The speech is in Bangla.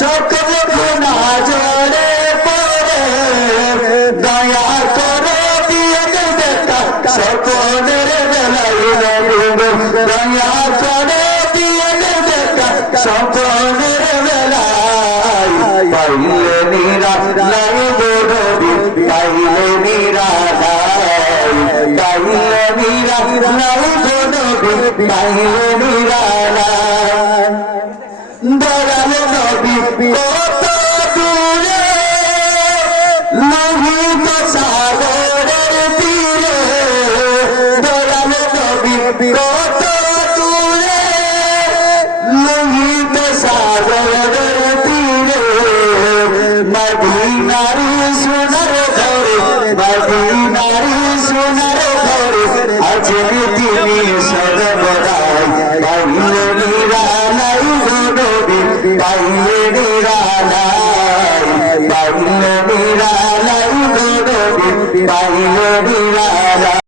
সকল গুনাহ ঝরে পড়ে দয়া করে দিয়ে দেখা সকলের বেলায় নবী দয়া করে দিয়ে দেখা সকলের বেলায় পাইলে নিরালাই নবী পাইলে নিরালাই পাইলে নিরালাই নবী পাইলে নিরালাই দয়াল নবী কত দূরে লোহিত সাগরের তীরে দয়াল নবী কত দূরে লোহিত সাগরের তীরে মদিনার সোনার ঘরে মদিনার সোনার ঘরে আছেন তিনি সর্বদাই পাইলে নিরালাই নবী পাইলে নিরালাই পাইলে নিরালাই নবী পাইলে